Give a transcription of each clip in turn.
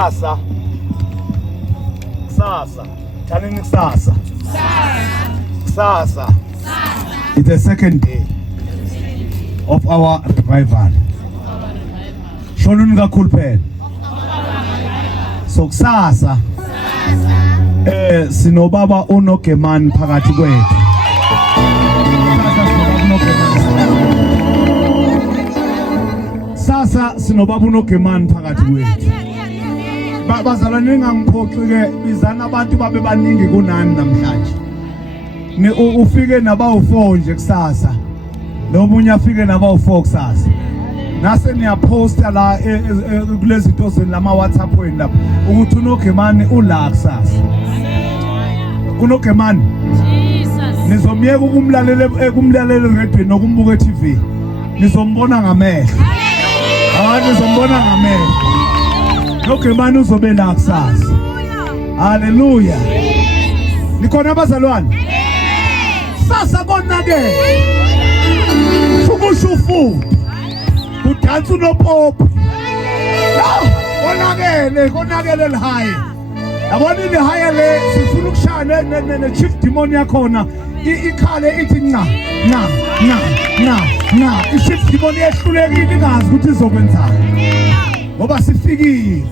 Kusasa. Chanini kusasa. Kusasa. It's the second day of our revival. Shonun kakhulu phela. So kusasa sinobaba unogemani phakathi kwethu. Sasa sinobaba unogemani phakathi kwethu. Bazalwane ngangiphoxike bizana abantu babe baningi kunani namhlanje. Ufike nabawu4 nje kusasa. Nomunye afike nabawu4 kusasa. Nase niyaposta la kulezi zinto zama WhatsApp wenu lapha ukuthi unogemani ula kusasa. Unogemani Jesus nizomyeka kumlalela radio nokumbuka TV. Nizombona ngamehlo. Nizombona ngamehlo. Unogemani uzobe la kusasa. Haleluya. Nikhona abazalwane? Sasa konake. Fukushufu. Udansa unopopo. Konakele Lehae. Yabona iLehae le sifuna ukushaya ne chief demon yakhona ikhale ithi nca. I-chief demon yehlulekile ingazi ukuthi izokwenzani. Ngoba sifikile.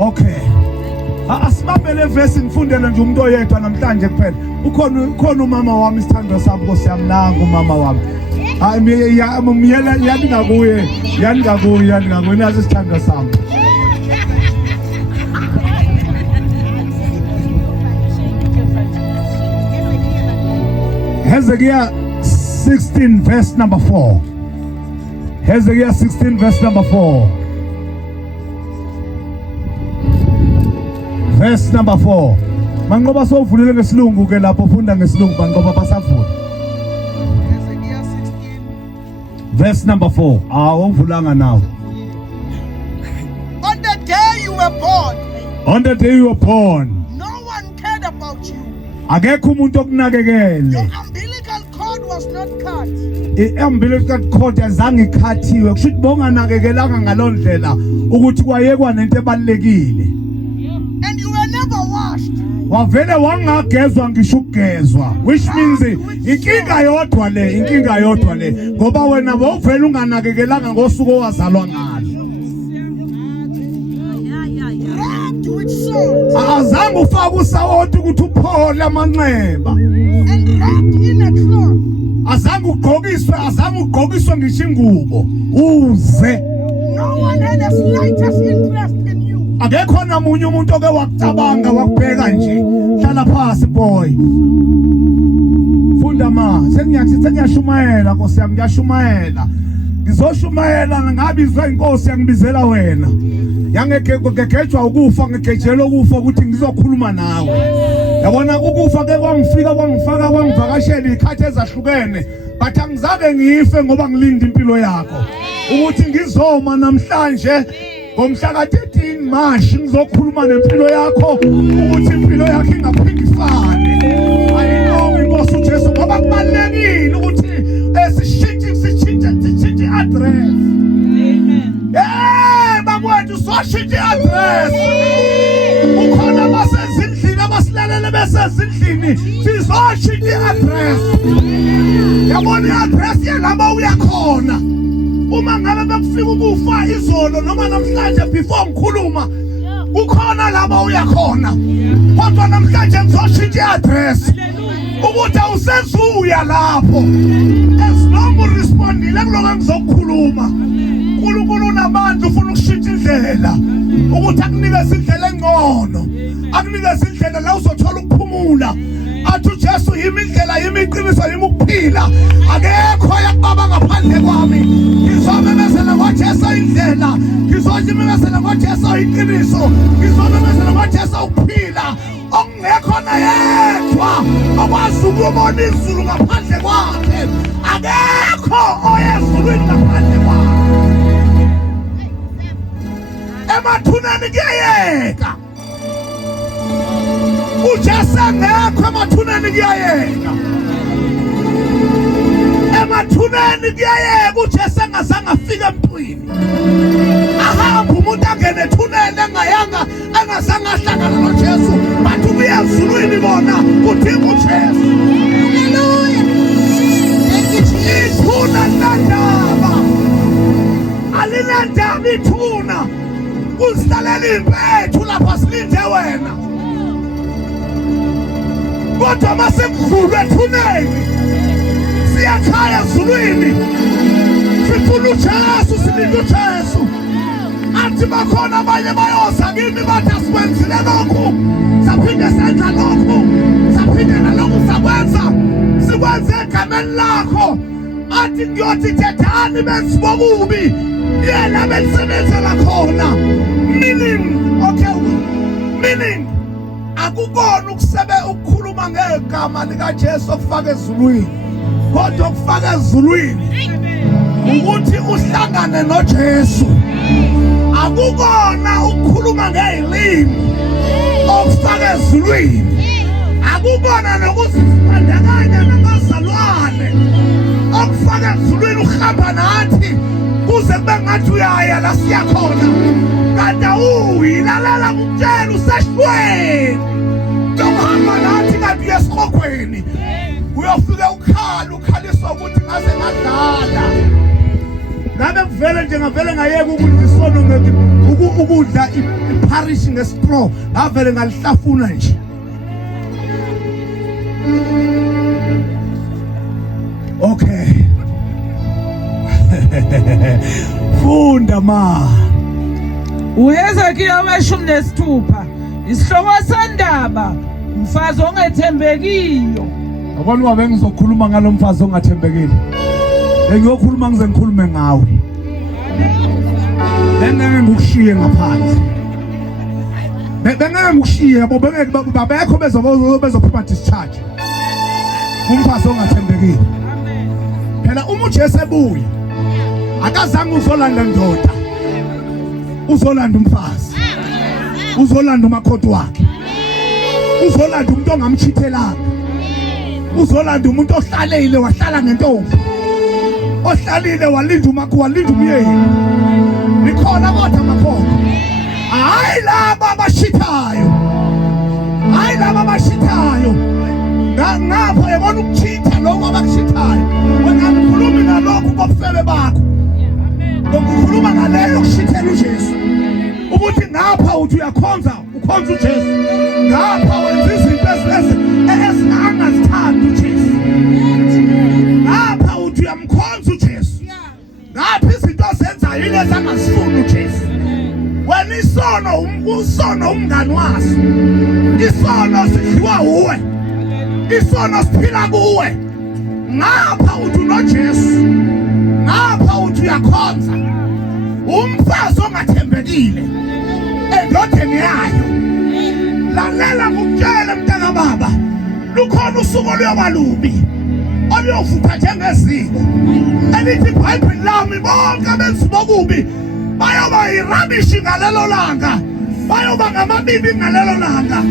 Okay. Asibambele verse ngifundele nje umuntu oyedwa namhlanje kuphela. Ukhona umama wami isithando sami Nkosi yami nanga umama wami. Umyela yani ngakuye nazi isithando sami. Hezekiah 16 verse number 4. Hezekiah 16 verse number 4. Verse number 4. Mangoba sovulile ngesilungu ke lapho funda ngesilungu mangoba basavula. Hezekiah 16 verse number 4. Awuvulanga nawo. On the day you were born. On the day you were born. No one cared about you. Akekho umuntu okunakekele. Your umbilical cord was not cut. I-umbilical cord azange ikhathiwe. Kusho ukuthi bonganakekelanga ngalondlela ukuthi kwayekwa nento ebalekile. And you were never washed. Wavele wangagezwa ngisho ukugezwa, which means inkinga yodwa le ngoba wena bowuvela unganakekelanga ngosuku owazalwa ngalo. Wrapped with salt. Azange ufake usawoti ukuthi uphole amanxeba. And wrapped in a cloth. Azange ugqokiswe ngisho ingubo uze. No one had the slightest interest in you. Akekho namunye umuntu oke wakucabanga wakubheka nje. Hlala phasi boy. Funda sengiyashumayela Nkosi yami ngiyashumayela. Ngizoshumayela ngabizwa inkosi yangibizela wena. Yangegejwa ukufa ngegejela ukufa ukuthi ngizokhuluma nawe. Yabona ukufa ke kwangifaka kwangivakashela ikhathi ezahlukene. But angizake ngife ngoba ngilinda impilo yakho. Ukuthi ngizoma namhlanje ngomhla ka-13 March ngizokhuluma nempilo yakho ukuthi impilo yakho ingaphindi ifane. Ayinonke inkosi uJesu ngoba kubalekile ukuthi sishintshe address. Amen. Bakwethu soshintshe address. Ukhona abasezindlini abasilalele besezindlini sizoshintshe address. Yabona i-address yalaba uyakhona. Uma ngabe bekufika ukufa izolo noma namhlanje before ngikhuluma ukhona laba uyakhona kodwa namhlanje ngizoshintsha i-address ukuthi awusezuya lapho as long urespondile kuloko ngizokukhuluma. uNkulunkulu unamandla ufuna ukushintsha indlela ukuthi akunikeze indlela engcono, akunikeze indlela la uzothola ukuphumula. Athi uJesu yimi indlela yimi iqiniso yimi ukuphila, akekho yakubaba ngaphandle kwami. Ngizomemezela ngoJesu indlela, ngizomemezela ngoJesu iqiniso, ngizomemezela ngoJesu ukuphila. Ongekho na yedwa okwazi ukubona izulu ngaphandle kwakhe, akekho oyezulwini ngaphandle kwakhe. Emathuneni kuyayeka uJesu ngekho emathuneni kuyayeka. emathuneni kuyayeka uJesu engazange afike emntwini ahamba umuntu angene ethuneni engazange ahlangana noJesu bathi ubuye ezulwini bona udinga uJesu. Hallelujah. Thank you, Jesus. Ithuna lindaba alinandaba ithuna kuzihlalela impethu lapha silinde wena kodwa masekudlulwe ethuneni siyakhaya ezulwini sifuna uJesu silinde uJesu. Athi bakhona abanye bayoza kimi bathi asikwenzile lokhu saphinde senza lokhu saphinde nalokhu sakwenza sikwenze egameni lakho. Athi kuyothi thethani benzi bokubi yena belisebenzela khona. Meaning akukona ukukhuluma ngegama likaJesu okufaka ezulwini kodwa okufaka ezulwini ukuthi uhlangane noJesu. Akukona ukukhuluma ngezilimi okufaka ezulwini. Akukona nokuzibandakanya namazalwane okufaka ezulwini ukuhamba nathi kuze kube ngathi uyaya la siya khona kanti uyilalela kutshela useshweni lokuhamba nathi kanti esikhokweni uyofika ukhaliswa ukuthi ngaze ngadlala. Ngabe kuvele nje ngavele ngayeka ukudla isono ukudla iparish ngesipro ngavele ngalihlafuna nje. Okay. Funda ma. uHezekiya 16 isihloko sendaba umfazi ongethembekiyo. Abona wabe ngizokhuluma ngalo mfazi ongathembekile. Engiyokhuluma ngize ngikhulume ngawe. Bengeke ngikushiye ngaphansi. Bengeke ngikushiye yabo bengeke babekho bezophuma discharge. Umfazi ongathembekile. Phela uma uJesu ebuya akazange uzolanda ndoda. Uzolanda umfazi. Uzolanda umakoti wakhe. Uzolanda umuntu ongamchithelanga. Uzolanda umuntu ohlalile wahlala ngentombi. Ohlalile walinda umakho walinda umyeni. Nikhona kodwa makhona. Hayi laba abashithayo. Hayi laba abashithayo. Ngapha yabona ukuchitha lokho abakushithayo. Wena ngikhuluma ngalokho kobufebe bakho. Ngokukhuluma ngaleyo kushithela uJesu. Ukuthi ngapha uthi uyakhonza ukhonza uJesu. Ngapha wenza izinto ezingangazithandi uJesu. Ngapha uthi uyamkhonza uJesu. Ngapha izinto ozenzayo ilezi angazifuni uJesu. Wena usono umngani waso. Isono sidliwa uwe. Isono siphila kuwe. Ngapha uthi unoJesu. Ngapha uthi uyakhonza. Umfazi ongathembekile endodeni yayo. Lalela ngokutshela mntana baba. Lukhona usuku oluyobalubi. Oluyovutha njengeziko. Elithi iBhayibheli lami bonke abenzi bokubi bayoba yirabishi ngalelo langa. Bayoba ngamabibi ngalelo langa.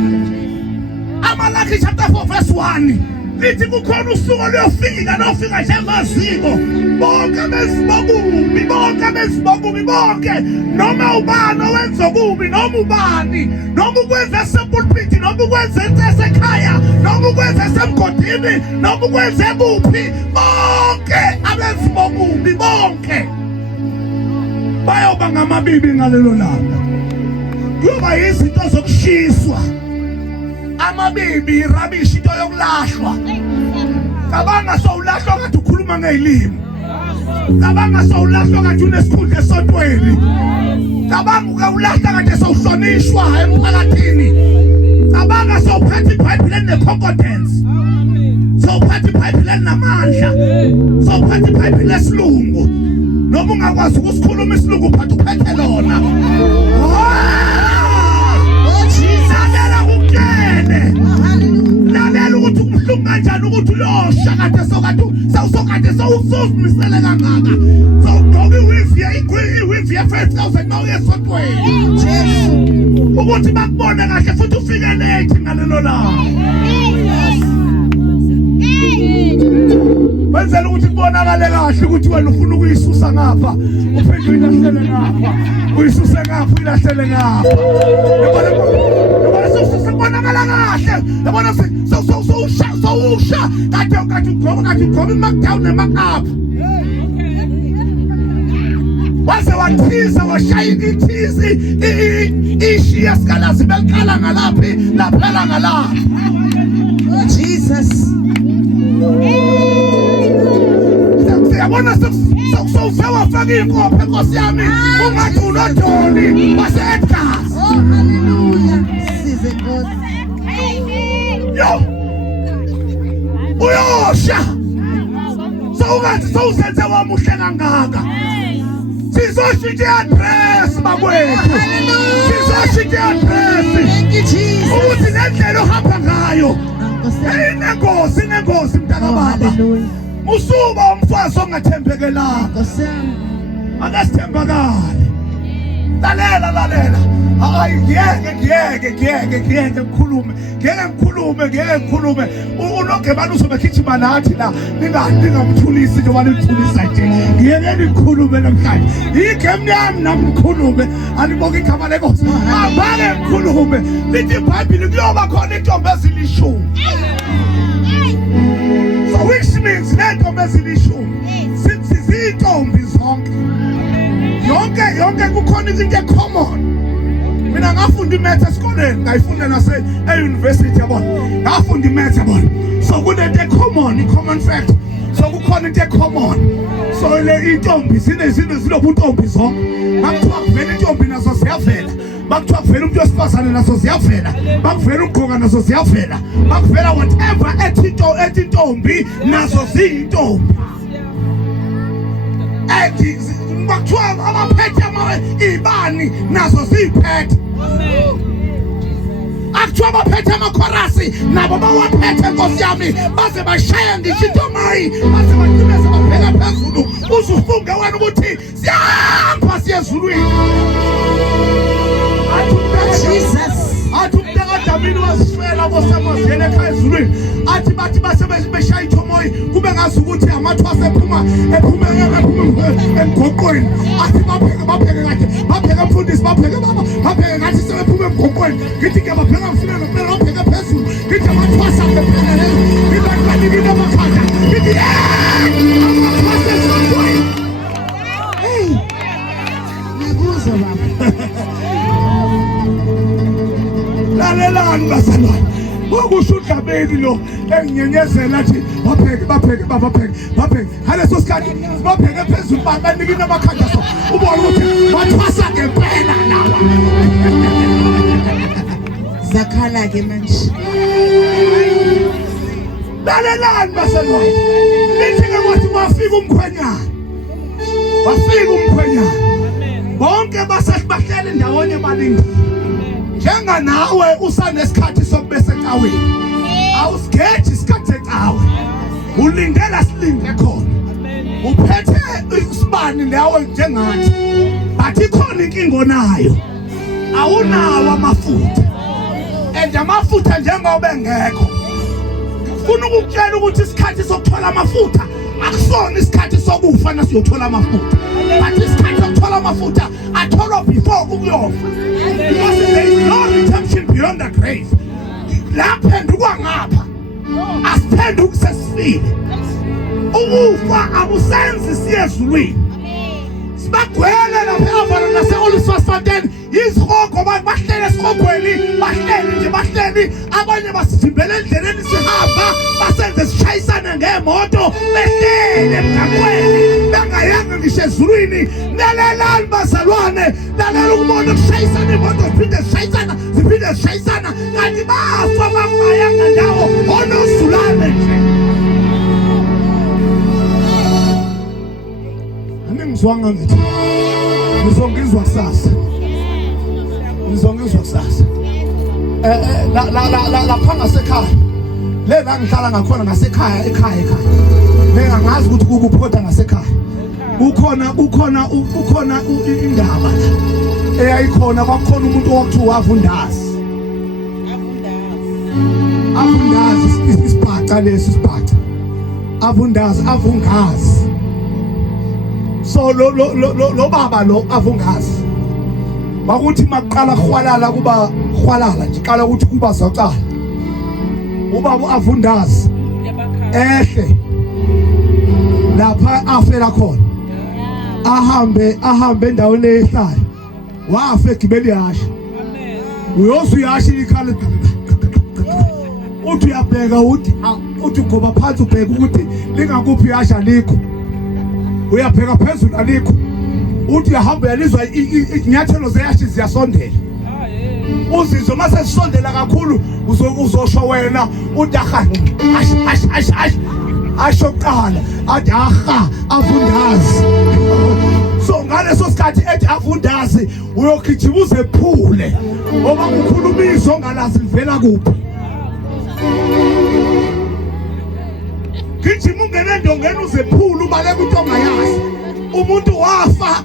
Amalaki chapter 4 verse 1. Lithi kukhona usuku oluyofika nofika njengeziko. Bonke abenzi bokubi bonke noma ubani owenza okubi noma ubani noma ukwenza esepulpiti noma ukwenza esekhaya noma ukwenza esemgodini noma ukwenza kuphi bonke abenzi bokubi bonke bayoba ngamabibi ngalelo langa. Kuba izinto zokushiswa amabibi irabishi into yokulahlwa. Cabanga sowulahlwa ngathi ukhuluma ngezilimi. Cabanga sowulahlwa ngathi unesikhundla esontweni. Cabanga ulahla ngathi sowuhlonishwa emphakathini. Cabanga sowuphethe iBhayibheli eneconcordance. Sowuphethe iBhayibheli enamandla. Sowuphethe iBhayibheli esilungu. Noma ungakwazi ukusikhuluma isilungu uphethe lona. Lalela ukuthi umhlungu kanjani ukuthi uyosha kade sokade sowuzimisele kangaka. Sowugqoka iwivi ye-5,000 mawuye esontweni. Ukuthi bakubone kahle futhi ufike late ngalelo langa. wenzela ukuthi kubonakale kahle ukuthi wena ufuna ukuyisusa ngapha uphinde uyilahlele ngapha uyisuse ngapha uyilahlele ngapha yabona kubonakala kahle yabona so kade ugqoba i-markdown ne-markup waze wathiza washaya ithizi ishiya sikalazi beqala ngalaphi laphela ngalaphi Jesus. Siyabona sewafaka inkophe Nkosi yami ungathi unodoli wase-Edgars. Oh, hallelujah. Size Nkosi. Yo uyosha sewungathi sewuzenze wamuhle kangaka sizoshintsha i-address bakwethu sizoshintsha i-address Thank you, Jesus. ukuthi nendlela ohamba ngayo inengozi mntaka baba usuba umfazi ongathembekelanga Nkosi yami. akasithembakali lalela hayi ngeke ngikhulume unogebani uzobegijima nathi la ningamthulisi njengoba nimthulisa nje ngiyeke nikhulume namhlanje igame yami nami ngikhulume aliboka igama lenkosi abake ngikhulume lithi iBhayibheli kuyoba khona intombi ezilishumi so which means nentombi ezilishumi sizintombi zonke yonke kukhona into common mina ngafunda imath esikoleni ngayifunda nase-university yabona ngafunda imath yabona so kunento common fact so kukhona into common so le intombi zinobuntombi zonke bakuthiwa kuvela intombi nazo ziyavela bakuthiwa kuvela umuntu wesifazane nazo ziyavela bakuvela ugqoka nazo ziyavela bakuvela whatever ethi intombi nazo ziyintombi bakuthiwa abaphethe ibani nazo ziyiphethe akuthiwa abaphethe amakhorasi nabo bawaphethe Nkosi yami baze bashaya ngisho intomayi baze bacimeze bapheka phezulu uzufunge wena ukuthi siyahamba siye ezulwini athi umntakadamini waziswela kosamaziyela ekhaya ezulwini athi bathi basebeshaya ithomoyi kube ngazi ukuthi amathwasa ephuma emgoqweni athi bapheke kade bapheke mfundisi bapheke baba bapheke ngathi sebephuma emgoqweni ngithi ngiyabapheka mfundisi nokumele bapheke phezulu ngithi amathwasa aphelele ngithi akanikile amakhanda ngithi amathwasa emgoqweni Hey. Ngiyabuza baba. lalelani bazalwane ngokusho uDlamini lo enginyenyezela athi bapheke ngaleso sikhathi bapheke phezulu banikile amakhanda so ubona ukuthi bathwasa ngempela lawa Zakhala ke manje. lalelani bazalwane lithi-ke kwathi wafika umkhwenyana bonke bahleli ndawonye balindile njenga nawe usanesikhathi sokube secaweni awusigeji isikhathi secawe ulindela silinde khona uphethe isibani nawe njengathi but ikhona inkingo nayo awunawo amafutha and amafutha njengoba engekho ufuna ukukutshela ukuthi isikhathi sokuthola amafutha akusona isikhathi sokufa nasiyothola amafutha but isikhathi sokuthola amafutha atholwa before ukuyofa because there is no redemption beyond the grave laphendukwa ngapha asiphenduki sesifile ukufa akusenzi siye ezulwini sibagwele lapha avana nase-Olifantsfontein izihogo bahlele esihogweni bahleli abanye basivimbele endleleni sihamba basenze sishayisane ngemoto behlele emgaqweni bengayanga ngisho ezulwini lalelani bazalwane lalela ukubona ukushayisana imoto ziphinde zishayisana kanti bafa bangayanga ndawo onozulane nje angizwanga ngithi ngizongizwa kusasa lapha ngasekhaya lela ngihlala ngakhona ngasekhaya ekhaya bengangazi ukuthi kuphoda ngasekhaya ukhona indaba eyayikhona kwakukhona umuntu okuthiwa avundazi isibhaca avungazi. So lo baba lo avungazi bakuthi maqala khwalala kuba khwalala nje qala ukuthi kuba zocala ubaba avundazi ehle lapha afela khona ahambe endaweni ehlayo wafa egibeli yasha uyoze uyasha ikhala uthi uyabheka uthi ngoba phansi ubheka ukuthi lingakuphi yasha likho uyabheka phezulu alikho uthi uyahamba uyalizwa inyathelo zeyashi ziyasondela uzizwe mase zisondela kakhulu uzosho wena uthi asho qala athi avundazi. So ngaleso sikhathi ethi avundazi uyogijima uzephule ngoba ukhulumiso ongalazi livela kuphi. Gijima ungene endongeni uzephule ubaleka into ongayazi. Umuntu wafa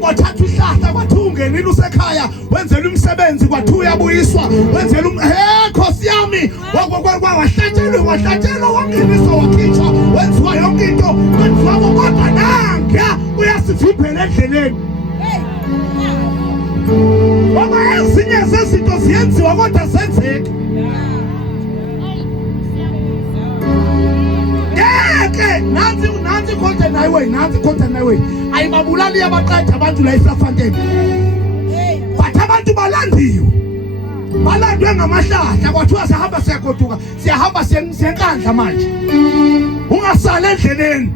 kwathatha uhlahla kwathi ungenile usekhaya wenzela umsebenzi kwathi uyabuyiswa wenzela Nkosi yami wahlatshelwa wangeniswa wakhitshwa wenziwa yonke into wenziwa kodwa nanga uyasivimbela endleleni. Ngoba ezinye zezinto ziyenziwa kodwa zenzeka. Nansi content highway ayibabulali abaqeda abantu la eSafanteni bathi abantu balandwe ngamahlahla kwathiwa sihamba siyagoduka siyahamba siyenkandla manje ungasala endleleni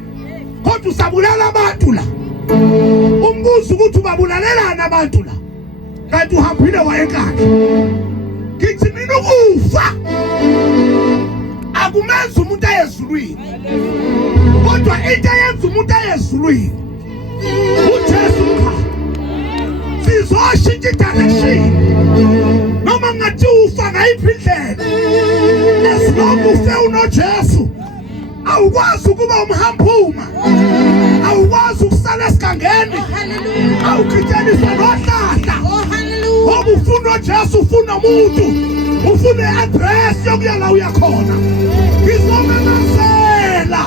kodwa usabulala abantu la umbuzo ukuthi ubabulalelana abantu la kanti uhambile wayenkandla ngithini ukufa akumenza umuntu ayezulwini kodwa into eyenza umuntu ayezulwini uJesu ukhona sizoshintsha direction noma ngathi ufa ngayiphi indlela esilokhu ufe unoJesu awukwazi ukuba umhamphuma awukwazi ukusala esigangeni awukhitsheniswa nohlahla ngoba ufuna uJesu ufuna umuntu ufuna i-address yokuya la uyakhona ngizomemezela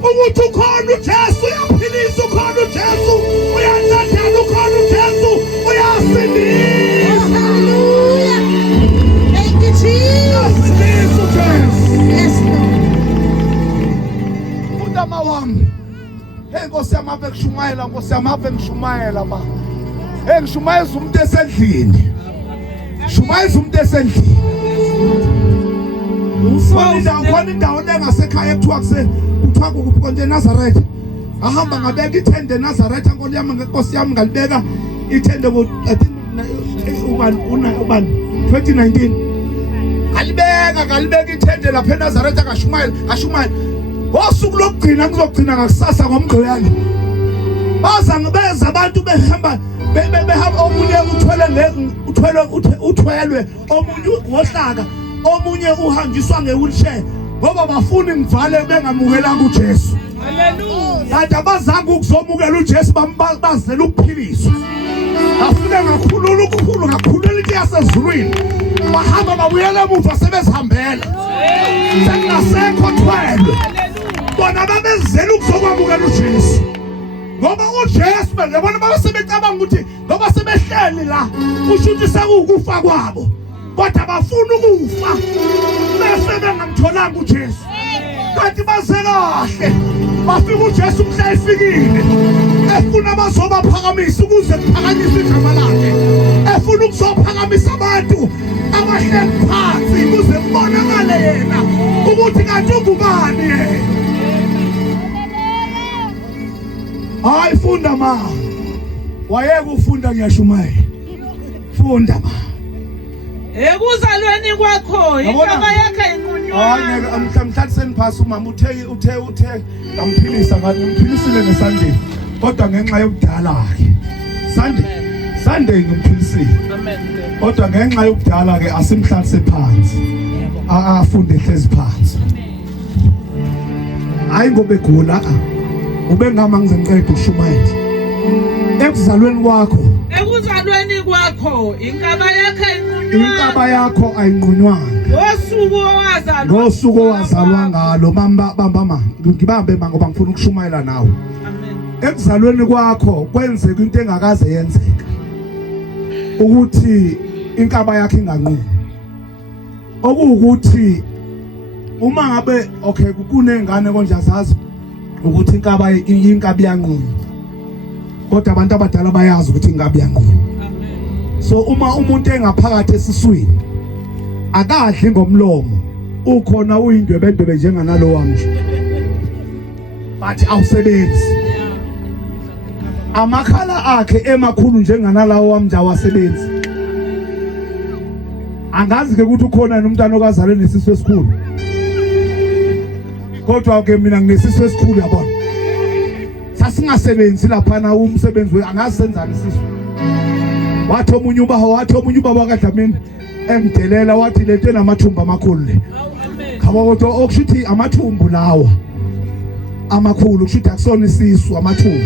ukuthi ukhona uJesu uyaphilisa ukhona uJesu uyathandana ukhona uJesu uyasindisa. Hallelujah. Thank you, Jesus. Yes, Lord. Udama wami Nkosi yami ave kushumayela Nkosi yami ave ngishumayela ma ngishumayeza umuntu esendlini shumayeza umuntu esendlini khona indawo engasekhaya ekuthiwa kuthiwa nje Nazareth ahamba ngabeka ithende Nazareth Nkosi yami ngalibeka ithende ubani 2019 ngalibeka ithende lapha eNazareth akashumayela ngosuku lokugcina ngizogcina ngakusasa ngomgqiyane baza ngibeza abantu behamba omunye uthwelwe omunye wohlaka omunye uhanjiswa ngewheelchair ngoba bafuna ngivale bengamukelanga uJesu. Hallelujah. Kanti abazange ukuzomukela uJesu bazela ukuphiliswa afuna ngakhulula into yasezulwini bahamba babuyela emuva sebezihambela sengasekho thwelwe bona babezela ukuzokwamukela uJesu ngoba uJesu yabona babesebecabanga ukuthi ngoba sebehleli la usho ukuthi sekukufa kwabo kodwa bafuna ukufa bese bengamtholanga uJesu kanti baze kahle bafika uJesu mhla efikile efuna bazobaphakamisa ukuze kuphakanyiswe igama lakhe efuna ukuzophakamisa abantu abahleli phansi ukuze kubonakale yena ukuthi kanti ungubani yena. Hayi funda ma wayeka ufunda ngiyashumayela funda ma ekuzalweni kwakho igama yakhe inqunywa mhlamhlathiseni phasi umama uthe ngamphilisa ngamphilisile ngeSunday kodwa ngenxa yobudala ke Sunday ngimphilisile amen kodwa ngenxa yobudala ke asimhlalise phansi afunde ehlezi phansi hayi ngoba egula ube ngama ngizenqeda ukushumayela ekuzalweni kwakho inkaba yakho ayinqunywanga ngosuku owazalwa ngalo bamba ngibambe ngoba ngifuna ukushumayela nawe. Ekuzalweni kwakho kwenzeka into engakaze yenzeka ukuthi inkaba yakhe inganqumi. Okuwukuthi uma ngabe okay kunengane konje azazi ukuthi inkaba iyanquma. Kodwa abantu abadala bayazi ukuthi inkaba iyanquma. So uma umuntu engaphakathi esiswini akadli ngomlomo ukhona uyindwebendwebe njenganalo wami nje. Bathi awusebenzi. Amakhala akhe emakhulu njenganalawo wami nje awasebenzi. Angazi ke ukuthi ukhona nomntana okazalwe nesisu esikhulu. Kodwa ke mina nginesisu esikhulu yabona. Sasingasebenzi lapha na umsebenzi angazi senzani isisu. Wathi omunye ubaba kaDlamini emdelela wathi lento enamathumbu amakhulu le. Kodwa okushithi amathumbu lawa amakhulu kushithi akusona isisu amathumbu.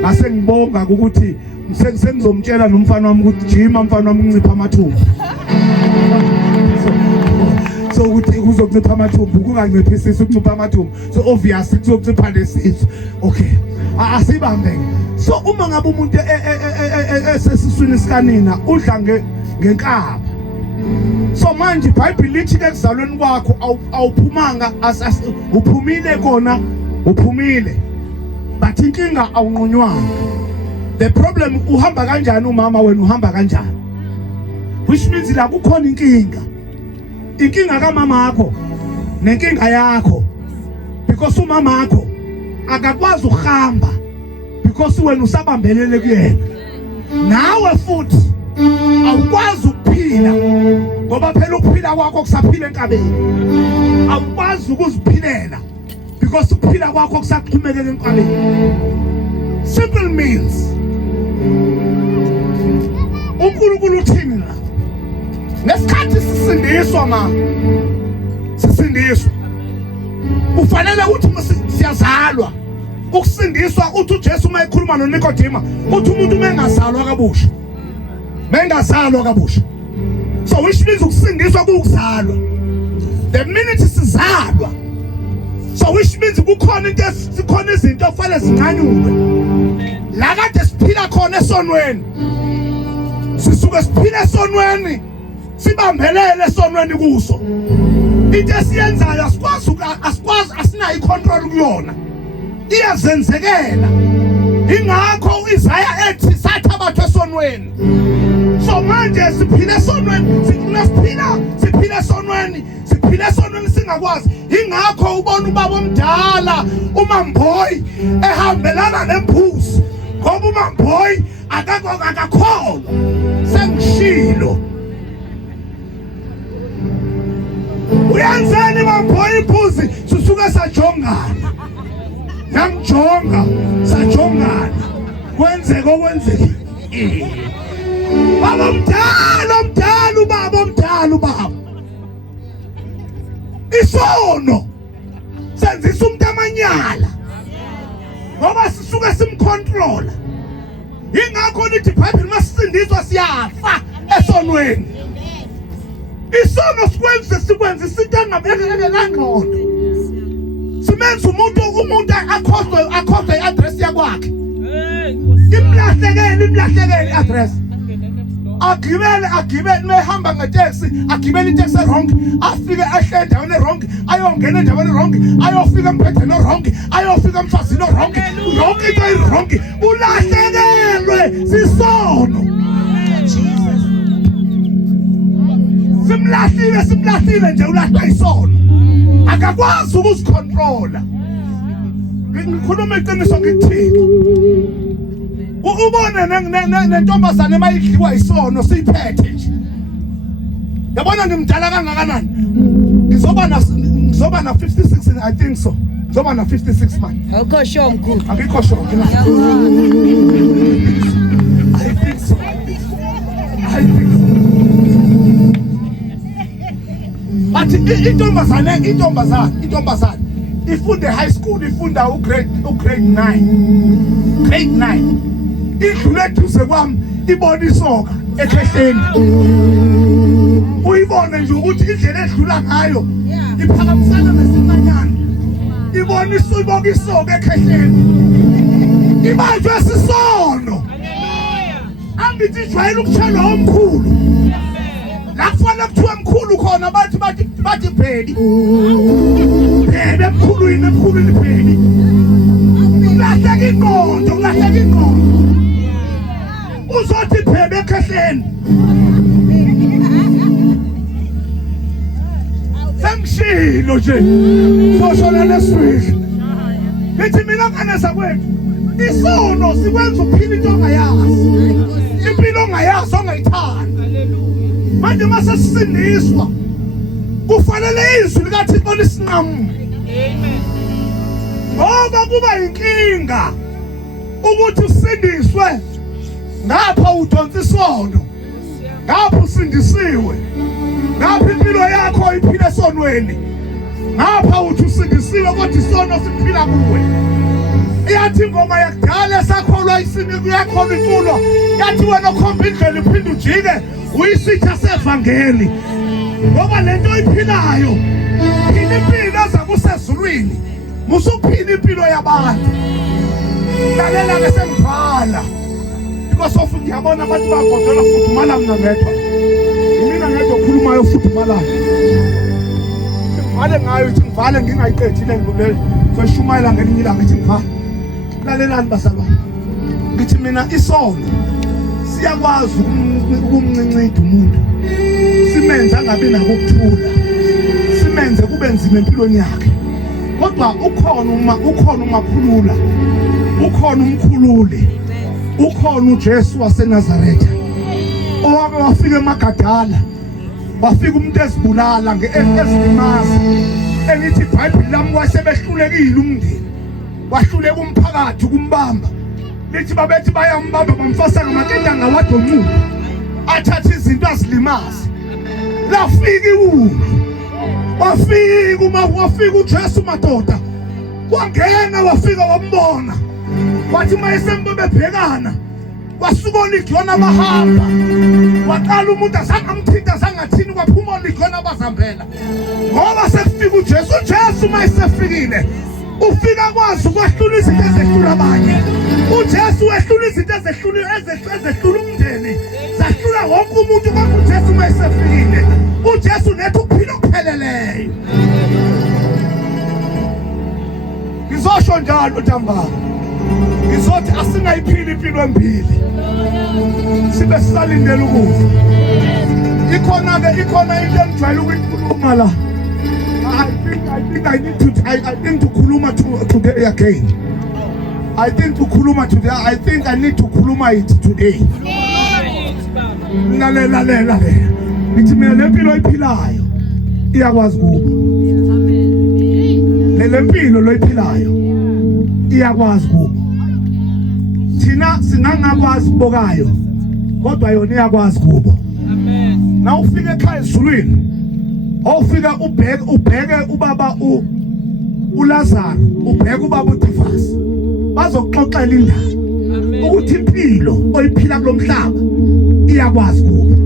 Ngase ngibonga ukuthi sengizomtshela nomfana wami ukuthi jima mfana wami uncipha amathumbu. So ukuthi uzokuncipha amathumbu kunganciphisisi ukuncipha amathumbu. So obviously kuzokuncipha lesisu. Okay. Asibambe. So uma ngabe umuntu esesiswini sikanina udla ngenkaba. So manje iBhayibheli lithi ekuzalweni kwakho awuphumanga uphumile kona uphumile. But inkinga awunqunywanga. The problem uhamba kanjani umama wena uhamba kanjani? Which means la kukhona inkinga. Inkinga kamama wakho nenkinga yakho because umama wakho akakwazi ukuhamba because wena usabambelele kuyena. Nawe futhi awukwazi ukuphila ngoba phela ukuphila kwakho kusaphila enkabeni. Awukwazi ukuziphilela because ukuphila kwakho kusaqhubekela enkabeni. Simple means uNkulunkulu uthini la? Nesikhathi sisindiswa sisindiswa. Ufanele ukuthi siyazalwa. Ukusindiswa uthi uJesu uma ekhuluma noNikodima uthi umuntu mengazalwa kabusha. Mengazalwa kabusha. So which means ukusindiswa kukuzalwa. The minute sizalwa. So which means kukhona izinto okufanele zinqanyulwe. La kade siphila khona esonweni. Sisuke siphila esonweni. Sibambelele esonweni kuso. Into esiyenzayo asikwazi asinayo icontrol kuyona. Iyazenzekela. Ingakho uIsaya ethi sathabathwe esonweni. So manje siphila esonweni, siphila esonweni singakwazi. Ingakho ubona ubaba omdala uMamboyi ehambelana nembuzi. Ngoba uMamboyi akakholwa. Sengishilo. Uyenzeni Mamboyi imbuzi sisuke sajongana. Yamjonga sajongana. Kwenzeka okwenzeka. Baba omdala. Isono senzisa umuntu amanyala ngoba sisuke simcontrola. Ingakho lithi iBhayibheli masisindiswa siyafa esonweni. Isono sikwenza isinto engabekekanga ngqondo. Simenza umuntu akhohlwe i-address yakwakhe. Imlahlekele i-address. Agibele mehamba ngeteksi, agibele itaxi wrong, afike ehle endaweni wrong, ayongena endaweni wrong, ayofika empedeni wrong, ayofika emfazini wrong, yonke into wrong, ulahlekelwe sisono. Simlahlile nje ulahlwa isono. Akakwazi ukuzicontrola. Ngikhuluma iqiniso ngikuthini. Ubone nentombazane mayidliwa isono siyiphethe nje. Yabona ngimdala kangakanani? Ngizoba na 56 I think so. Ngizoba na 56 man. Awukho sure mkhulu. Akikho sure. I think so. But intombazane ifunde high school, ifunda grade 9. Grade 9. Idlule eduze kwami ibona isoka ekhehleni. uyibone nje ukuthi indlela edlula ngayo iphakamisana nesimanyana ibonisa ibokisoke ekhehleni ibanjwe sisono angithi jwayele ukutshela omkhulu la kufanele kuthiwe mkhulu khona bathi bheki emkhulwini bheki ulahleka ingqondo uzothi bhebe ekhehleni sengishilo nje soshona leswidla lithi mina kanesa kwethu isono sikwenza uphila into ongayazi impilo ongayazi ongayithanda manje mase sisindiswa kufanele izwi likaThixo lisinqamu ngoba kuba inkinga ukuthi usindiswe ngapha udonsa isono ngapha usindisiwe ngapha impilo yakho iphile esonweni ngapha uthi usindisiwe kodwa isono siphila kuwe iyathi ingoma yakudala sakholwa isinike yakho imfulo yathi wena khomba indlela iphinde ujike uyisitha sevangeli ngoba lento iphilayo phila impilo ezakusezulwini musuphila impilo yabantu lalela ke sengibhala because of ngiyabona abantu bagodola futhi mala mina ngedwa mina ngedwa okhulumayo futhi mala ngivale ngayo ukuthi ngivale ngingayiqedile ngibele seshumayela ngelinye ilanga ngithi ngivale lalelani basalwane ngithi mina isono siyakwazi ukumncincida umuntu simenza angabe nako ukuthula simenze kube nzima empilweni yakhe kodwa ukhona umakhulula ukhona umkhululi ukhona uJesu waseNazaretha owake wafika emagadala wafika umuntu ezibulala ezilimaza engithi iBhayibheli lami wasebehlulekile umndeni wahluleka umphakathi kumbamba lithi babethi bayambamba bamfasa ngamakenda ngawadonculo athatha izinto azilimaza lafika iwulu wafika uJesu madoda wangena wafika wambona wathi mayesembebebhekana wasuka oligiyona abahamba waqala umuntu asangamthinta sangathini kwaphuma oligiyona abazambela ngoba sekufika uJesu mayesefikile ufika kwazi ukwehlula izinto ezehlula abanye uJesu wehlula izinto ezehlula umndeni zahlula wonke umuntu kodwa uJesu mayesefikile uJesu nethu uphila okupheleleyo ngizosho njalo ntambama ngizothi asingayiphili impilo embili sibe sisalindele ukufa ikhona into engijwayele ukuyikhuluma la I think to kuluma today again. I think I need to kuluma it today. Lalela. Nithi mina lempilo iphilayo iyakwazi kuba. Lempilo loyiphilayo iyakwazi kuba. Thina singangakwazi kubokayo kodwa yona iyakwazi kuba. Amen. Na ufike ekhaya ezulwini awufika ubheke ubaba uLazaro ubheke ubaba uDivasi bazokuxoxela indaba ukuthi impilo oyiphila kulomhlaba iyakwazi kuba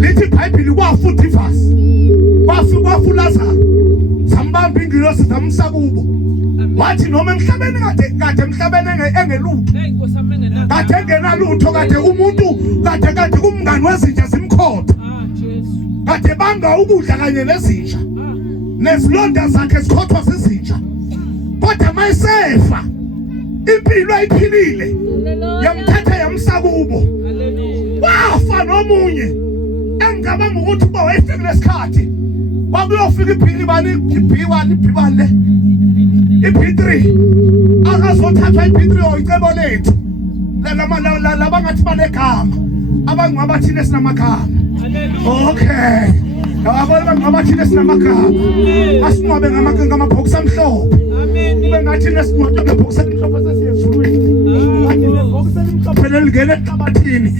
lithi iBhayibheli kwafu uDivasi kwafu uLazaro sambamba ingilosi zamsa kubo wathi noma emhlabeni kade emhlabeni engelutho kade engenalutho kade umuntu kade kumngani wezinja zimkhotha kade banga ukudla kanye nezinja nezilonda zakhe zikhothwa zizinja kodwa mayisefa impilo ayiphilile yamthatha yamsa kubo wafa nomunye engicabanga ukuthi uba wayefika lesikhathi wakuyofika ibhiwani le iP3 akazothathwa iP3 oyicebo lethu laba ngathi banegama abangabathile sinamagama okay yabona ngabathile sinamagama asinqobe ngamabhokisi amhlophe kube ngathi nesimoto ngebhokisi elimhlophe sesiyezulwini kanye nebhokisi elimhlophe lelingene ehlabathini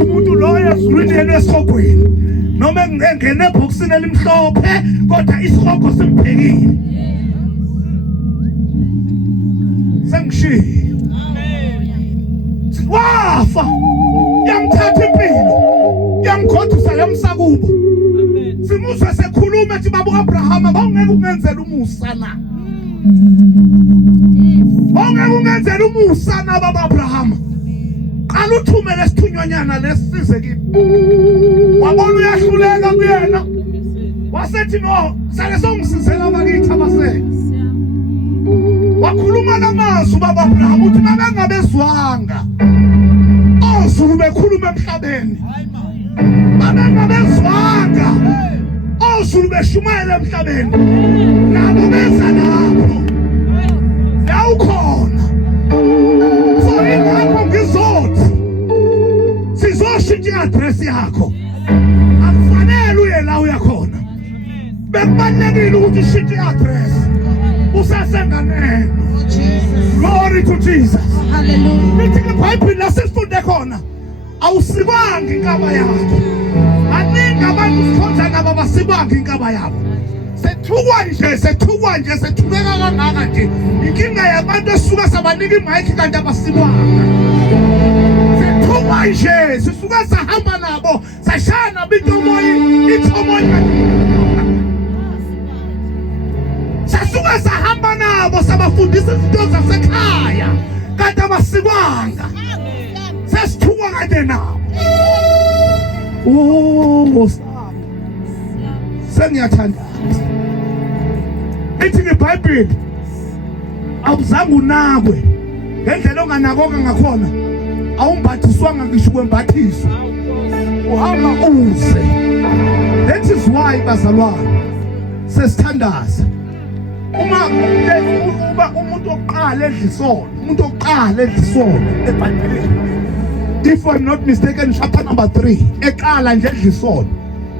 umuntu lo yazulwini enesogweni noma engene ebhokisini elimhlophe kodwa isihogo simphekile sengishilo wafa yamthatha impilo yamkhothisa yamsakubo Abraham bawungeke ungenzela umusa na. Bawungeke ungenzela umusa na baba Abraham. Qala uthumele isithunyanyana lesize kimi. Wabona uyahluleka kuyena. Wasethi no, sake songisizela abakithi abasele. Wakhuluma namazwi baba Abraham uthi babengabezwanga. Ozulu bekhuluma emhlabeni. Babengabezwanga. Ozulu beshumayela emhlabeni. Nabo benza lapho. Lawukhona. So ingakho ngizothi sizoshintsha i-address yakho. Akufanele uye la uyakhona. Bekubalekile ukuthi ushintshe i-address. Usasenganeno. Glory to Jesus. Hallelujah. Lithi iBhayibheli lasifunde khona awusibangi inkaba yakho. Baningi abantu sikhonza nabo basibangi inkaba yabo. Sethukwa nje sethukeka kangaka nje. Inkinga yabantu esuka sabanika imike kanti abasibanga. Sethukwa nje sisuka sahamba nabo sashana bitomoyi ithomoyi. Sasuka sahamba nabo sabafundisa izinto zasekhaya kanti abasibanga. Sesithukwa kade nabo. Oh, sengiyathanda. Ethi iBhayibheli awuzange unakwe ngendlela onganakoka ngakhona awumbathiswanga ngisho kwembathiso uhamba uze. That is why bazalwane sesithandaza uma umuntu oqala edla isono eBhayibhelini. If I'm not mistaken, chapter number 3 eqala nje edla isono.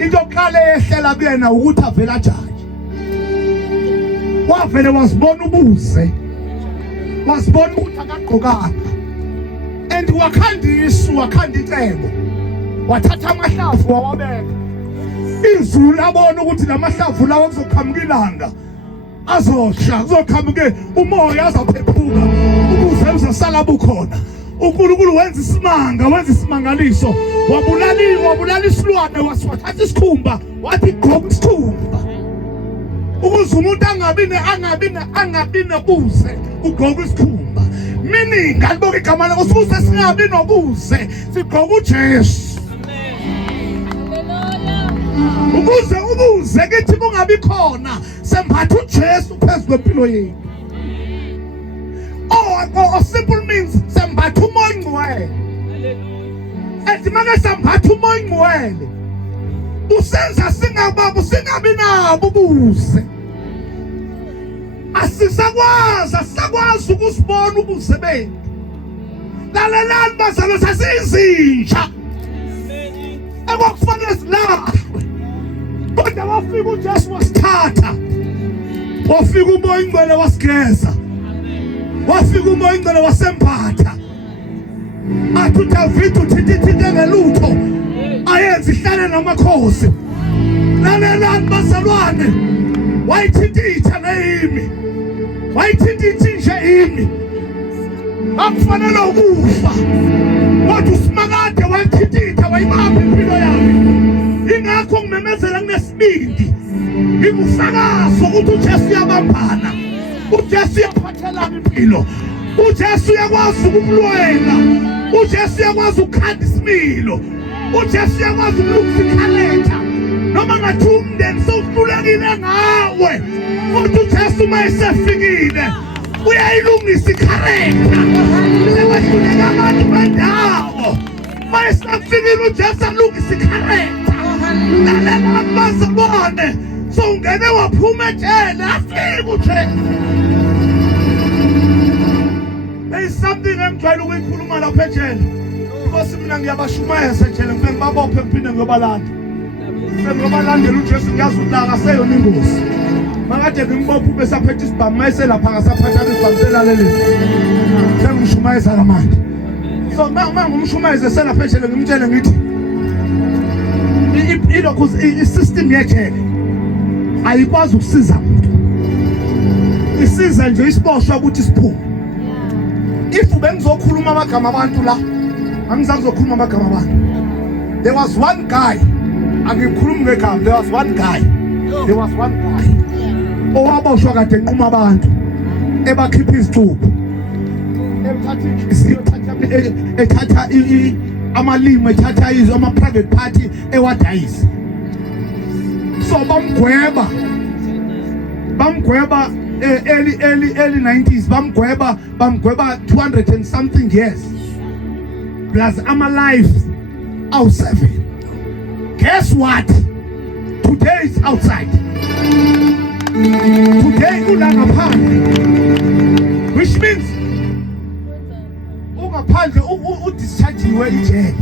Into oqala ehlela kuyena ukuthi avela jaji. Wavele wasibona ubuze. Wasibona ukuthi akaqhokanga. And wakhanda icebo. Wathatha amahlavu wawabeka. Izulu labona ukuthi lamahlavu lawo kuzoqhamuka ilanga. Azosha, kuzoqhamuke umoya azaphephuka. Ubuze uzosala bukhona. uNkulunkulu wenza isimangaliso. Wabulala isilwane wasithatha isikhumba wathi gqoka isikhumba. Ukuze umuntu angabi nobuze ugqoka isikhumba. Meaning ngaliboka igama lakho ukuze singabi nobuze sigqoka uJesu. Ukuze ubuze kithi kungabi khona sembatha uJesu phezulu kwempilo yethu. Or simple means sembatha umoya ngcwele. Ethi manje sembatha umoya ngcwele. Usenza singabi nabo ubuze. Asisakwazi ukusibona ubuze bethu. Lalelani bazalwane sasizinja. Ekufanele silahlwe. Kodwa wafika uJesu wasithatha. Wafika umoya ngcwele wasigeza. Wafika umoya ngcwele wasembatha. Athi uDavide uthithe ngelutho. Ayenza ihlale namakhosi. Lalelani bazalwane. Wayithintitha neyimi. Wayithintitha nje imi. Akufanele ukufa. Kodwa uSimakade wayithintitha wayibamba impilo yami. Ingakho ngimemezela kunesibindi. Ngikufakaza ukuthi uJesu uyabambana. uJesu uyaphathelana impilo. uJesu uyakwazi ukumlwela. uJesu uyakwazi ukukhanda isimilo. uJesu uyakwazi ukulungisa ikhaletha. Noma ngathi umndeni sowuhlulekile ngawe, kodwa uJesu uma esefikile uyayilungisa ikhaletha. Sebahluleka abantu bendawo, uma esefikile uJesu alungisa ikhaletha. Lalela bazalwane, sowungene waphuma ejele afike uJesu. There is something engijwayele ukuyikhuluma lapha ejele. Because mina ngiyabashumayeza ejele ngifike ngibabophe ngiphinde ngiyobalanda. Sengobalandela uJesu ngiyazi ukuthi akaseyona ingozi. Makade ngimbophe bese aphethe isibhamu mayiselapha ngasaphatha isibhamu selaleleni. Sengishumayeza kamanje. So mama ngumshumayeze selapha ejele ngimtshele ngithi ilokhu isystem yejele ayikwazi ukusiza umuntu. Isiza nje isiboshwa ukuthi siphume. If bengizokhuluma amagama abantu la, angizakuzokhuluma amagama abantu. There was one guy, angikhuluma ngegama, there was one guy. There was one guy owaboshwa kade enquma abantu ebakhipha izicubu ethatha amalimi ethatha izo ama-private party ewadayisa. So bamgweba early 90s bamgweba 200 and something years plus ama-lives awu-7. Guess what? Today is outside. Today ulangaphandle, which means ungaphandle udischargiwe ijele.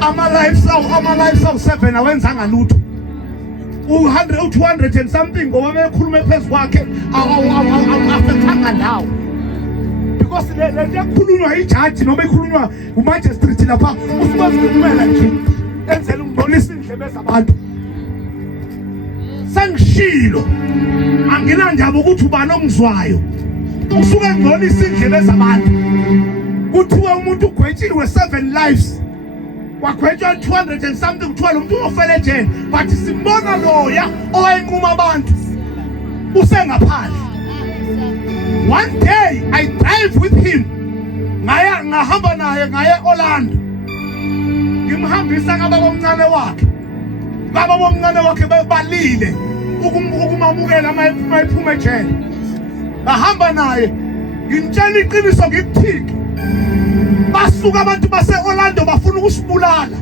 Ama-lives awu-7 awenzanga lutho. 200 and something ngoba bekhulume phezu kwakhe afethanga ndawo, because le ekhulunywa ijaji noma ekhulunywa umajistrate lapha usikwazi ukumela nje enzela ungibonisa indlebe zabantu. Sengishilo anginandaba ukuthi ubani ongizwayo usuke ngibonisa indlebe zabantu. Kuthiwe umuntu ugwetshiwe 7 lives, wagwetshwa 200 and something, kuthiwa lo muntu ufele ejele, but simbona loya owayenquma abantu usengaphandle. One day I drive with him, ngahamba naye ngaye Orlando, ngimhambisa ngababomncane wakhe. Baba bomncane wakhe bebalile ukumamukela mayiphuma ejele. Ngahamba naye ngimtshela iqiniso ngikuthike. Basuka abantu base-Orlando bafuna ukusibulala.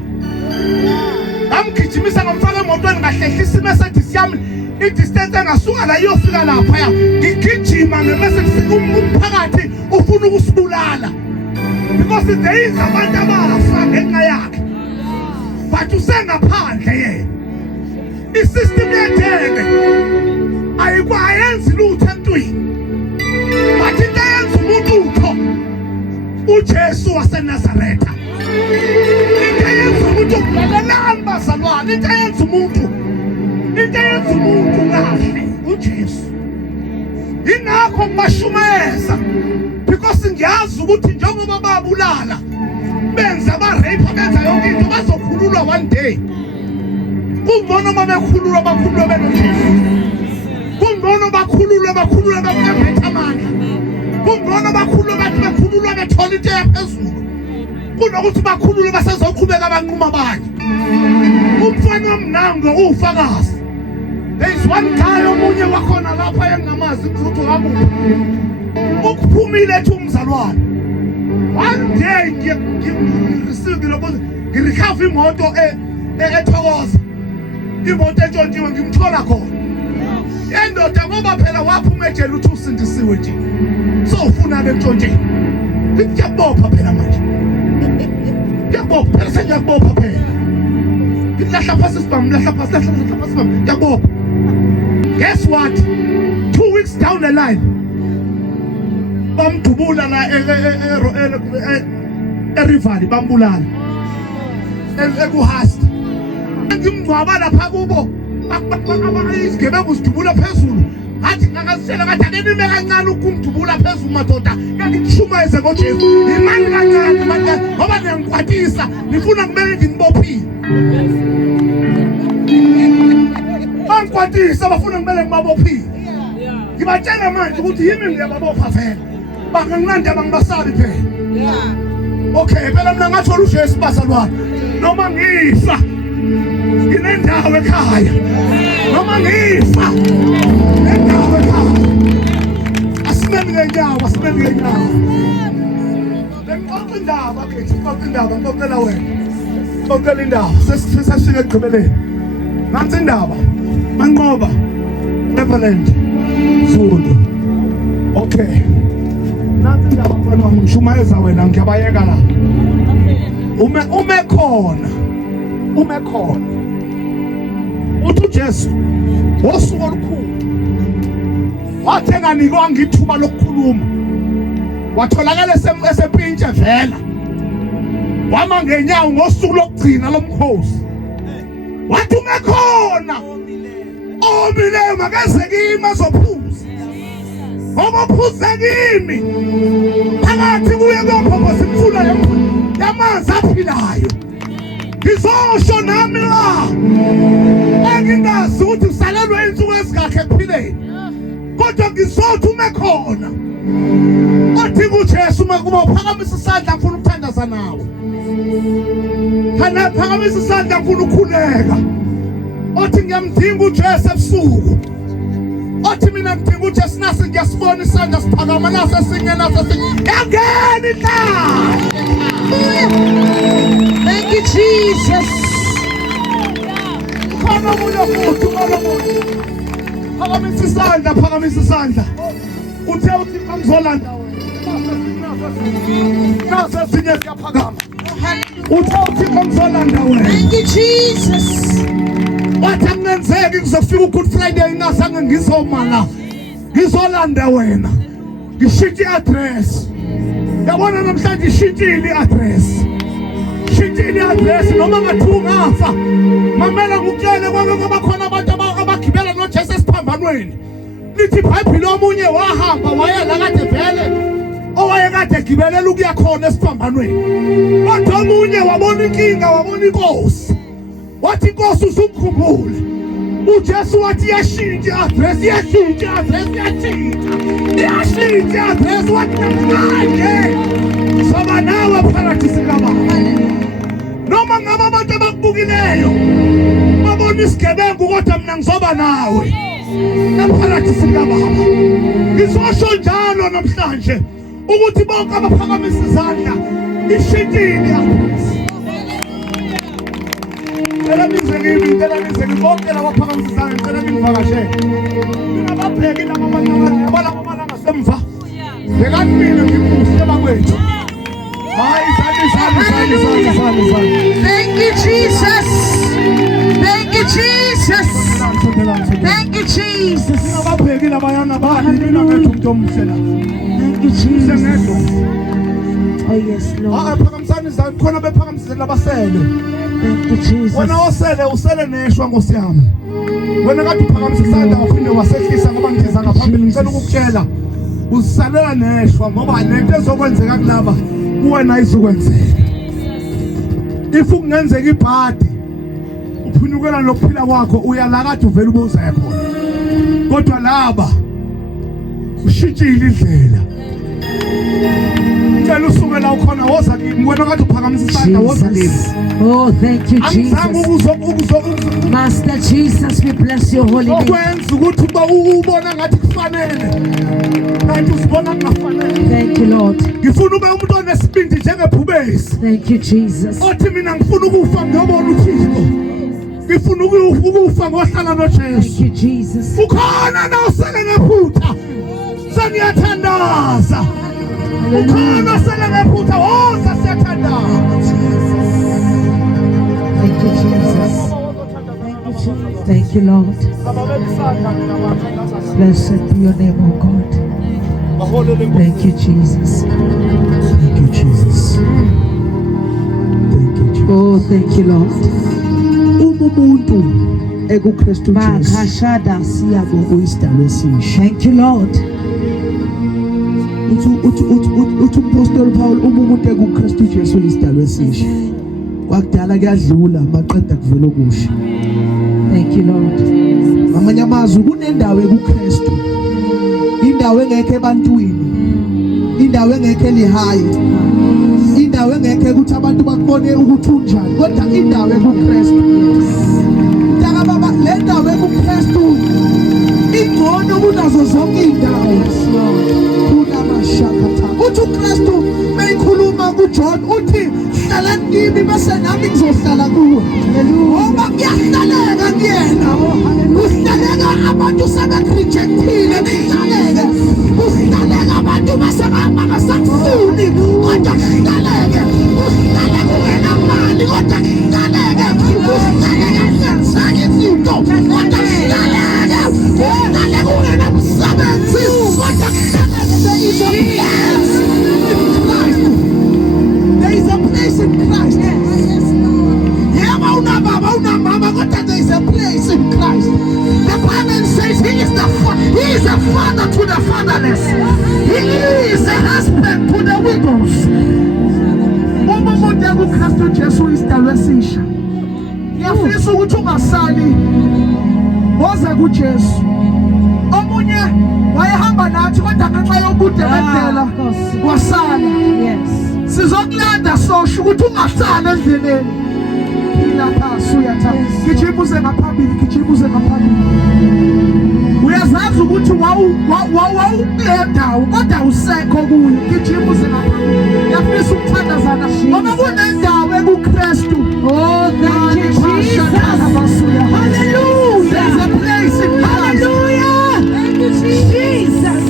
Ngamgijimisa ngamfaka emotweni ngahlehlisa iMercedes yami i-distance engasuka la iyofika laphaya. Ngigijima nge-Mercedes umphakathi ufuna ukusibulala. Because there is abantu abafa ngenxa yakhe. But usengaphandle yena. I-system yejele ayenzi lutho emntwini. But into eyenza umuntu utho uJesu waseNazaretha. Into eyenza umuntu ukulalelani bazalwane, into eyenza umuntu kahle uJesu. Ingakho ngibashumayeza, because ngiyazi ukuthi njengoba babulala benza ba-rape benza yonke into bazokhululwa one day. Kungcono uma bekhululwa benoJesu. Kungcono bakhululwe bephethe amandla. Kungcono bakhululwe bethola into yaphezulu kunokuthi bakhululwe basezoqhubeka abanquma abanye. Umfana omnango ufakazi. There is one guy omunye wakhona lapha engamazi ukuthi ngakuphi. Ukuphumile ethi umzalwane. One day ngirecover imoto ethokoza. Imoto etshontshiwe ngimthola khona. Endoda ngoba phela waphuma ejele uthi usindisiwe nje. So ufuna bentshontsheni. Ngiyabopha phela manje. Ngiyabopha phela sengiyabopha phela. Ngilahla phasi sibam, lahla phasi sibam. Ngiyabopha. Guess what? 2 weeks down the line. Bamdubula la erivali bambulala. Ekuhasti. Ngimgcwaba lapha kubo. Izigebengu sidubula phezulu. Athi ngakasitshela kathi akenime kancane ukumdubula phezulu madoda. Ngiyishumayeze ngoJesu. Imani kancane manje ngoba ngiyangikwatisa. Nifuna kumele nginibophile. Bangikwatisa bafuna kumele ngibabophile. Ngibatshela manje ukuthi yimi ngiyababopha phela. Banganginandi abangibasabi phela. Okay, phela mina ngathola uJesu bazalwane. Noma ngifa nginendawo ekhaya. Noma ngifa nginendawo ekhaya. Asimeme ngenyawo. Ngixoxa indaba ke, ngixoxela wena. Ngixoxela indaba. Sesifika ekugqibeleni. Nansi indaba. Manqoba. Reverend Zulu. Okay. Nansi indaba mfana wami ngishumayeza wena ngiyabayeka la. Ume khona. Uthi uJesu wosuku olukhulu wathi enganikwanga ithuba lokukhuluma, watholakala esempintshe vela, wama ngenyawo ngosuku lokugcina lomkhosi. Wathi ume khona omileyo makeze kimi azophuza, ngoba uphuze kimi phakathi kuye kophokoza imfula yamanzi aphilayo. ngizosho nami la engingazi ukuthi usalelwe insuku ezingakhe ekuphileni kodwa ngizothi uma khona othi kuJesu uma kuba uphakamisa isandla ngifuna ukuthandaza nawe phakamisa isandla ngifuna ukukhuleka othi ngiyamdinga uJesu ebusuku othi mina ngidinga uJesu nasi ngiyasibona isandla siphakama nasi singenaso yangena la. Thank you, Jesus. Khona umuntu futhi malomuntu phakamisa isandla uthe uthi ngizolanda wena nasa sinye siyaphakama uthe uthi ngizolanda wena. Thank you, Jesus. Wathi angenzeki kuzofika uGood Friday nasa ngizomala ngizolanda wena ngishintshe i-address yabona namhlanje ishintshile i-address noma ngathiwa ungafa mamela ngukutshele kwaba khona abantu abagibela noJesu esiphambanweni lithi iBhayibheli omunye wahamba waya la kade vele owayekade egibelela ukuya khona esiphambanweni kodwa omunye wabona inkinga wabona inkosi wathi inkosi usukukhumbule uJesu wathi yashintsha i-address wathi manje soba nawe phakathi sikababa noma ngaba abantu abakubukileyo babona isigebengu kodwa mina ngizoba nawe phakathi sikababa. Ngizosho njalo namhlanje ukuthi bonke abaphakamisa izandla ishintile i-address. Ngicela nize bonke labaphakamisa izandla ngicela nivakashele ngingababheki nabamanyamana ngasemva bekani mina ngimuhle bakwethu. Thank you, Jesus. Thank you, Jesus. Thank you, Jesus. Ngingababheki labayana bani mina ngethu umuntu omuhle la. Thank you, Jesus. Oh yes, Lord. Phakamisani izandla khona bephakamisele labasele. Thank you, Jesus. Wena usele neshwa Nkosi yami. Wena kade uphakamisa isandla waphinde wasehlisa ngoba ngiza ngaphambili ngicela ukukutshela usalela neshwa ngoba lento ezokwenzeka kulaba kuwena izokwenzeka. If kungenzeka ibhadi uphunyukela lokuphila kwakho uyala kade uvela ubuza khona kodwa laba ushintshile indlela. Ngicela usukela ukhona woza kimi wena kade uphakamisa isandla woza kimi. Oh, thank you, Jesus. Master Jesus, we bless your holy name. Okwenza ukuthi ubona ngathi kufanele kanti usibona kungafanele. Thank you, Lord. Ngifuna ube umuntu onesibindi njengebhubesi. Thank you, Jesus. Othi mina ngifuna ukufa ngiyobona uThixo. Ngifuna ukufa ngohlala noJesu. Thank you, Jesus. Ukhona na usele ngephutha. Sengiyathandaza. Ukhona usele ngephutha woza siyathandaza. Thank you, Jesus. Thank you, Lord. Blessed be your name, oh God. Thank you, Jesus. Thank you, Jesus. Thank you, Jesus. Oh, thank you, Lord. Umuntu ekuKristu Jesu Bakashada siyabo. uyisidalwa esisha. Thank you, Lord. uthi umpostoli Paul umuntu ekuKristu Jesu uyisidalwa esisha. Kwakudala kuyadlula maqeda kuvela okusha. Thank you, Lord. Ngamanye amazwi kunendawo ekuKristu. Indawo engekho ebantwini. Indawo engekho elihayi. Indawo engekho ukuthi abantu bakubone ukuthi unjani. Kodwa indawo ekuKristu. Daka baba le ndawo ekuKristu ingcono kunazo zonke indawo. Kunamashakatha. Uthi uKristu beyikhuluma kuJohn uthi hlala kimi bese nami ngizohlala kuwe. Ngoba kuyahlaleka kuyena. Uhlaleka abantu sebekrejectile behlaleke. Uhlaleka abantu basakufuni kodwa hlaleke. Uhlaleka wena mali kodwa hlaleke. Uhlaleka senzake izinto kodwa hlaleke. Uhlaleka wena msebenzi kodwa hlaleke. There is a place in Christ. There is a place in Christ. The Bible says He is a father to the fatherless. He is a husband to the widows. umuntu ekuKristu Jesu isidalwa esisha. Ngiyafisa ukuthi ungasali oze kuJesu. Omunye wayehamba nathi kodwa ngenxa yobude bendlela wasala. Yes. Sizokulanda sosho ukuthi ungasali endleleni. Lapha suyatha. Gijimuze ngaphambili, gijimuze ngaphambili. Uyazazi ukuthi wawulendawo kodwa usekho kuyo. Gijimuze ngaphambili. Ngiyafisa ukuthandazana ngoba kunendawo ekuKristu. Oh, thank you, Jesus. Hallelujah. There's a place in Christ. Hallelujah. Thank you, Jesus.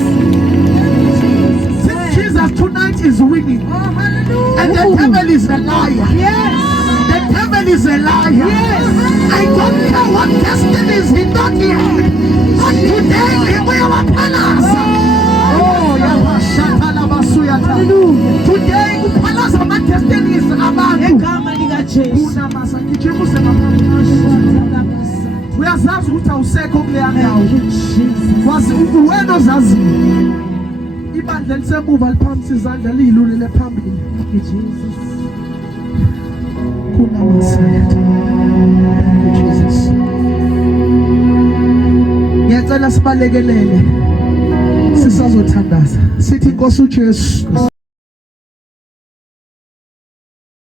Since Jesus tonight is winning. Oh, hallelujah. And the devil is a liar. Yes. The devil is a liar. Yes. I don't care what destinies he not here. But today he will apalaza. Oh, yabashatala basuyata. Hallelujah. Today upalaza my destinies abantu. Egama lika Jesu. Unamasa kijimuze mama. Uyazazi ukuthi awusekho kuleya ndawo. Wazi uwena ozazi. Ibandla lisemuva liphamisa izandla lilule phambili. Jesus. Jesus. Ngiyacela sibalekelele sisazothandaza sithi Nkosi uJesu